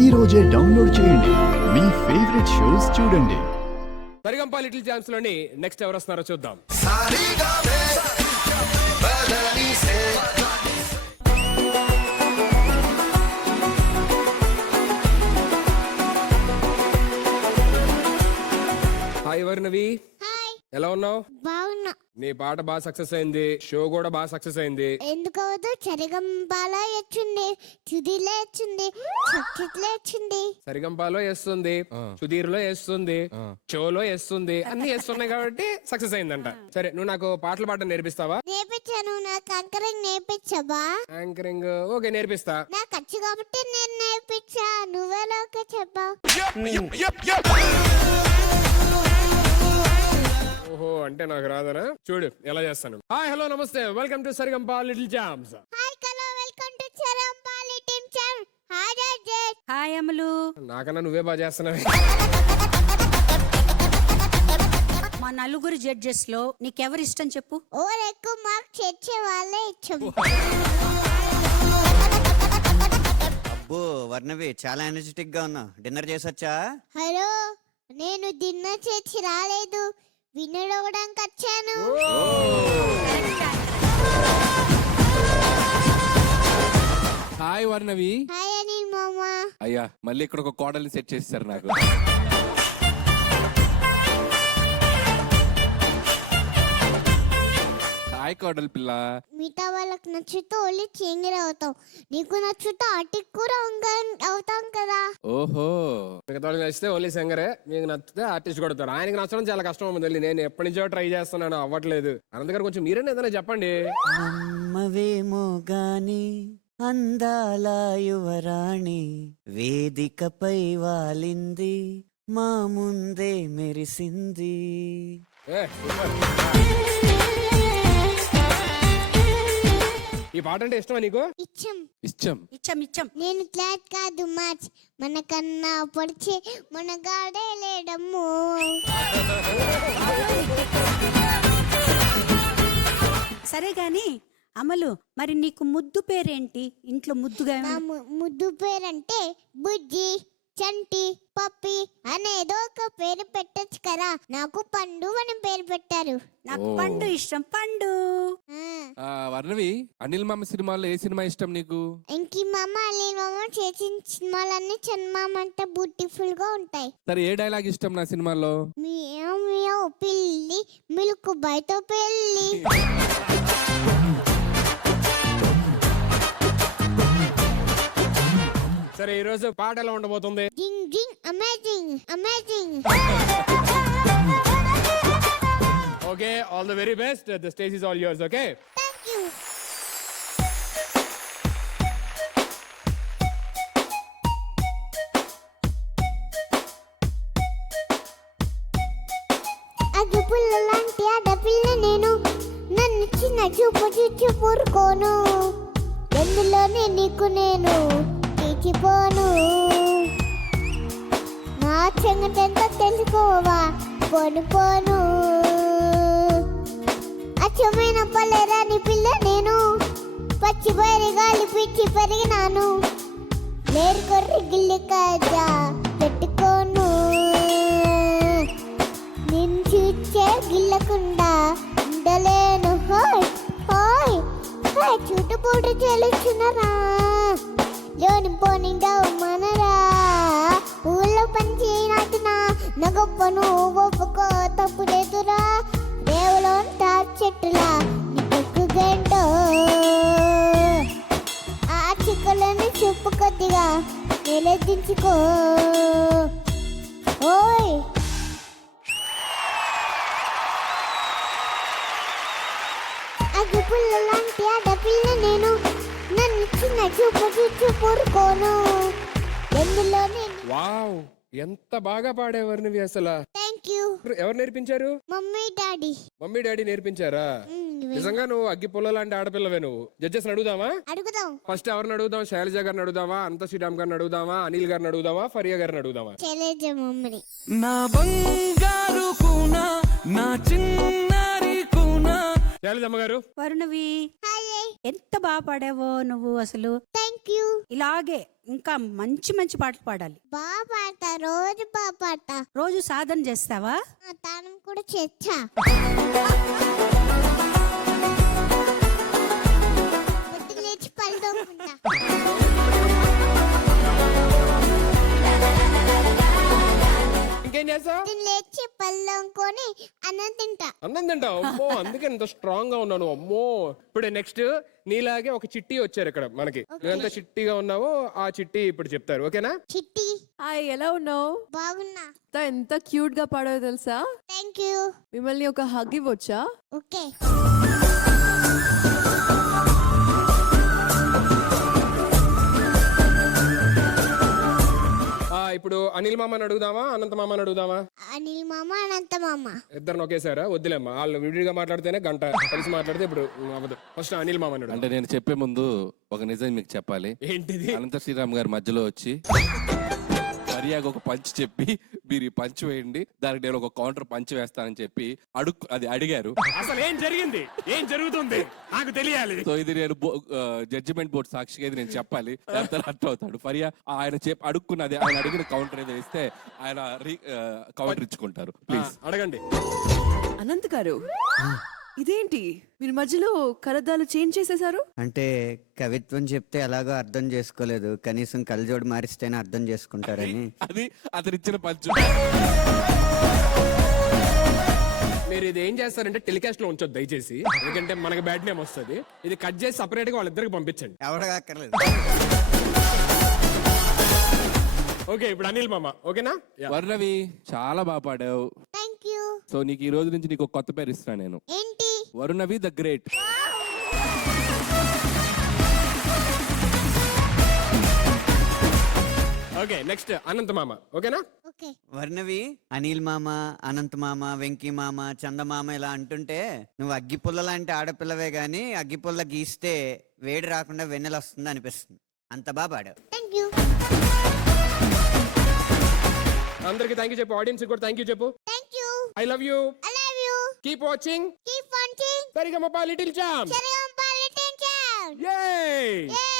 ఈ రోజే డౌన్లోడ్ చేయండి, మీ ఫేవరెట్ షోస్ చూడండి. సరిగంపా లిటిల్ ఛాన్స్ లోని నెక్స్ట్ ఎవరు వస్తున్నారో చూద్దాం. హాయ్ వర్ణవి, ఎలా ఉన్నావు? బాగున్నా. నీ పాట బాగా సక్సెస్ అయింది, షో కూడా బాగా సక్సెస్ అయింది. ఎందుకవద్దు? చరిగంబాల వచ్చింది, చుదిలో వచ్చింది, చచ్చిట్లో వచ్చింది. సరిగంపాలో వేస్తుంది, సుధీర్ లో వేస్తుంది, షోలో వేస్తుంది, అన్ని వేస్తున్నాయి కాబట్టి సక్సెస్ అయిందంట. సరే, నువ్వు నాకు పాటలు పాడడం నేర్పిస్తావా? నేర్పించాను. నాకు యాంకరింగ్ నేర్పించవా? యాంకరింగ్ ఓకే, నేర్పిస్తా. నాకు వచ్చు కాబట్టి నేను నేర్పించా. నువ్వెలాగా చెప్పావు? ఓహో, అంటే నాకు రాదనా? చూడు ఎలా చేస్తాను. హాయ్, హలో, నమస్తే, welcome to Saregamapa little champs. Hi hello, welcome to చరిగంబాల little champs. Hi judges. Hi అమలు. నాకన్నా నువ్వే బాగా చేస్తున్నావు. మా నలుగురు జడ్జెస్ లో నీకెవరు ఇష్టం చెప్పు? ఓవర్ ఎక్కువ మార్క్ చేర్చే వాళ్ళే ఇష్టం. అబ్బో వర్ణవి, చాలా ఎనర్జెటిక్ గా ఉన్నావు. డిన్నర్ చేసొచ్చా? హలో, నేను డిన్నర్ చేసి రాలేదు, వినడానికి వచ్చాను. హాయ్ వర్ణవి. హాయ్ అనిల్ మామా. అయ్యా, మళ్ళీ ఇక్కడ ఒక కోడల్ని సెట్ చేస్తారు నాకు. హాయ్ కోడలు పిల్ల. మిగతా వాళ్ళకి నచ్చితే ఓన్లీ చింగిరి అవుతాం, నీకు నచ్చితే అటిక్ కూడా అవుతాం కదా. ఓహో, మిగతా వాళ్ళకి నచ్చితే ఓన్లీ సింగరే, మీకు నచ్చితే ఆర్టిస్ట్ కొడతారు. ఆయనకి నచ్చడం చాలా కష్టం ఉంది. నేను ఎప్పటి నుంచో ట్రై చేస్తున్నాను, అవ్వట్లేదు. అనంతగారు కొంచెం మీరేనా ఏదైనా చెప్పండి. నమ్మవేమో గాని అందాల యువరాణి వేదికపై వాలింది, మా ముందే మెరిసింది. ఏ, సూపర్. ఈ పాట అంటే ఇష్టమా నీకు? ఇచ్చం ఇష్టం. ఇచ్చం ఇచ్చం. నేను క్లాట్ కాదు మ్యాచ్, మనకన్నా పొడిచే మనగాడే లేడమ్ము. సరే గాని అమలు, మరి నీకు ముద్దు పేరేంటి? ఇంట్లో ముద్దుగా నా ముద్దు పేరంటే బుజ్జి, చంటి, పప్పి అనేదో ఒక పేరు పెట్టచ్చు కదా. నాకు పండు అని పేరు పెట్టారు. నాకు పండు ఇష్టం, పండు. వర్ణవి, అనిల్ మామ సినిమాలో ఏ సినిమా ఇష్టం నీకు? ఇంకి మామ అనిల్ మామ చేసిన సినిమాలన్నీ చందమామ అంటే బ్యూటిఫుల్ గా ఉంటాయి. సరే, ఏ డైలాగ్ ఇష్టం నా సినిమాలో? మియావ్ మియావ్ పిల్లి, మిల్క్ బయట పెళ్ళి. సరే, ఈ రోజు పాట ఎలా ఉండబోతుంది? జింగ్ జింగ్ amazing amazing. Okay, all the very best. The stage is all yours. Okay, thank you. అగ్గిపుల్ల లాంటి ఆడపిల్ల నేను, నన్ను చిన్న చూపు చూచి ఊరుకోను, ఎందులోనే నీకు నేను తీర్చిపోను. నా చెంగటెంత తెలుసుకోవా, పోను పోను. అచ్చమైన పల్లెరాని పిల్ల నేను, పచ్చి బయలు గాలి పిచ్చి పెరిగినాను, లేరు కొర్రి గిల్లి కాజా పెట్టుకోను. నిన్ను చూచే గిల్లకుండా ఉండలేను. హోయ్ హోయ్ హోయ్, చుట్టుపూట చెలుచున్నరా, లోని పోనిండావు మనరా, ఊళ్ళో పంచి నాటినా నా గొప్పను ఒప్పుకో తప్పు లేదురా. దేవులో చెట్టులా నీకు గంటో, ఆ చిక్కులని చూపు కొద్దిగా నిలదించుకో. ఓయ్, అగ్గిపుల్ల లాంటి ఆడపిల్ల నేను, నన్ను చిన్న చూపు చూచి ఊరుకోను, ఎందులోనే. వావ్, ఎంత బాగా పాడేవారు నువ్వు అసలు. Thank you. ఎవరు నేర్పించారు? Mummy daddy. మమ్మీ డాడీ నేర్పించారా? నిజంగా నువ్వు అగ్గి పుల్ల లాంటి ఆడపిల్లవే. నువ్వు జడ్జెస్ అడుగుదామా? అడుగుదాం. ఫస్ట్ ఎవరిని అడుగుదాం? శైలజ గారిని అడుగుదామా, అంత శ్రీరామ్ గారిని అడుగుదామా, అనిల్ గారిని అడుగుదామా, ఫరియా గారిని అడుగుదామా? శైలజ మమ్మీని. నా బంగారు కూనా, నా చిన్నారి కూనా. శైలజమ్మ గారు. వరుణవి, హాయ్. ఎంత బాగా పాడావో నువ్వు అసలు. Thank thank you. ఇలాగే ఇంకా మంచి మంచి పాటలు పాడాలి. బాగా పాడతా, రోజు బాగా పాడతా. రోజు సాధన చేస్తావా? తానం కూడా చేచ్చా. పొద్దున్న లేచి పళ్ళు తోముకుంటా. ఇంకేం చేస్తావు? పొద్దున్న లేచి పళ్ళు తోముకొని అన్నం తింటా. అన్నం తింటావు? అమ్మో, అందుకే ఇంత స్ట్రాంగ్ గా ఉన్నాను. అమ్మో, ఇప్పుడు నెక్స్ట్ నీలాగే ఒక చిట్టి వచ్చారు ఇక్కడ మనకి. నువ్వు ఎంత చిట్టిగా ఉన్నావో ఆ చిట్టి ఇప్పుడు చెప్తారు, ఓకేనా? చిట్టి హాయ్, ఎలా ఉన్నావు? బాగున్నా. ఎంత క్యూట్ గా పాడావో తెలుసా? Thank you. మిమ్మల్ని ఒక హగ్ ఇవ్వచ్చా? ఓకే. ఇప్పుడు అనిల్ మామని అడుగుదామా, అనంత మామని అడుగుదామా? అనిల్ మామ, అనంత మామ. ఇద్దరు ఒకేసారా? వద్దులేమ్మా, వాళ్ళు విడిగా మాట్లాడితేనే గంట, కలిసి మాట్లాడితే ఇప్పుడు అవ్వదు. ఫస్ట్ అనిల్ మామని అడుగు. అంటే నేను చెప్పే ముందు ఒక నిజం మీకు చెప్పాలి. ఏంటిది? అనంత శ్రీరామ్ గారి మధ్యలో వచ్చి మర్యాగా ఒక పంచ్ చెప్పి మీరు ఈ పంచ్ వేయండి, దానికి నేను ఒక కౌంటర్ పంచ్ వేస్తానని చెప్పి అది అడిగారు. అసలు ఏం జరిగింది, ఏం జరుగుతుంది నాకు తెలియాలి. సో ఇది నేను జడ్జిమెంట్ బోర్డు సాక్షిగా ఇది నేను చెప్పాలి, అర్థం అవుతాడు. ఫరియా ఆయన అడుక్కున్నది, ఆయన అడిగిన కౌంటర్ ఏదో ఇస్తే ఆయన కౌంటర్ ఇచ్చుకుంటారు. ప్లీజ్ అడగండి. అనంత్ గారు, ఇదేంటి మీరు మధ్యలో కరద్దాలు చేంజ్ చేసేసారు? అంటే కవిత్వం చెప్తే ఎలాగో అర్థం చేసుకోలేదు, కనీసం కళ్ళజోడు మారిస్తేనే అర్థం చేసుకుంటారని. అది అతను ఇచ్చిన పంచ్. మీరు ఇది ఏం చేస్తారంటే టెలికాస్ట్ లో ఉంచొద్దు దయచేసి, ఎందుకంటే మనకి బ్యాడ్ నేమ్ వస్తుంది. ఇది కట్ చేసి సపరేట్ గా వాళ్ళిద్దరికి పంపించండి. ఎవడగా అక్కర్లేదు. ఓకే, ఇప్పుడు అనిల్ మామ, ఓకేనా? వర్ణవి చాలా బాగా పాడావు. Thank you. సో నీకు ఈ రోజు నుంచి నీకు ఒక కొత్త పేరు ఇస్తున్నా నేను. ఏంటి? Varunavi the great. Okay, next అనంత మామ, ఓకేనా? ఓకే. వర్ణవి అనిల్ మామ, అనంత్ మామ, వెంకీ మామ, చందమామ ఇలా అంటుంటే నువ్వు అగ్గిపుల్ల లాంటి ఆడపిల్లవే గాని అగ్గిపుల్ల గీస్తే వేడి రాకుండా వెన్నెల వస్తుంది అనిపిస్తుంది. అంత బాగా పాడావు. Thank you. అందరికి థ్యాంక్ యూ చెప్పు, ఆడియన్స్ కూడా థ్యాంక్ యూ చెప్పు. Thank you. I love you. I love you. Keep watching keep watching. Saregamapa little champs. సరే, లిటిల్ ఛాంప్స్. Yay! Yay!